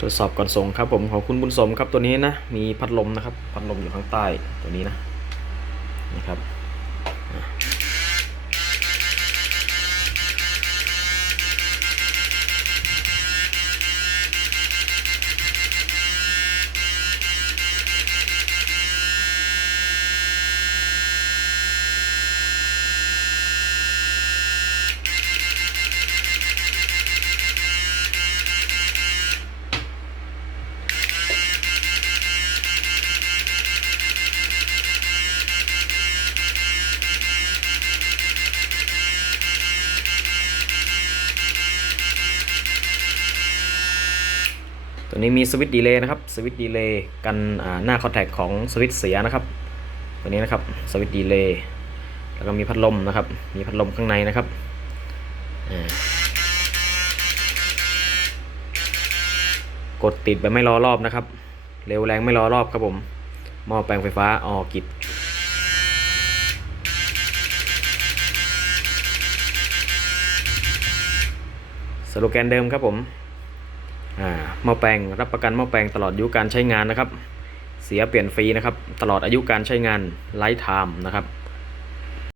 ทดสอบก่อนส่งครับผมของคุณบุญสมครับตัวนี้นะ มีพัดลมนะครับ พัดลมอยู่ข้างใต้ตัวนี้นะนะครับ ตัวนี้มีสวิตช์ดีเลย์นะครับสวิตช์ดีเลย์กันหน้าคอนแทคของสวิตช์เสียนะครับ ตัวนี้นะครับสวิตช์ดีเลย์แล้วก็มีพัดลมนะครับ มีพัดลมข้างในนะครับกดติดแบบไม่รอรอบนะครับ เร็วแรงไม่รอรอบครับผมหม้อแปลงไฟฟ้าออกิดสโลแกนเดิมครับผม หม้อแปลงรับประกันหม้อแปลงตลอดอายุการใช้งานนะครับ เสียเปลี่ยนฟรีนะครับ ตลอดอายุการใช้งานไลฟ์ไทม์นะครับ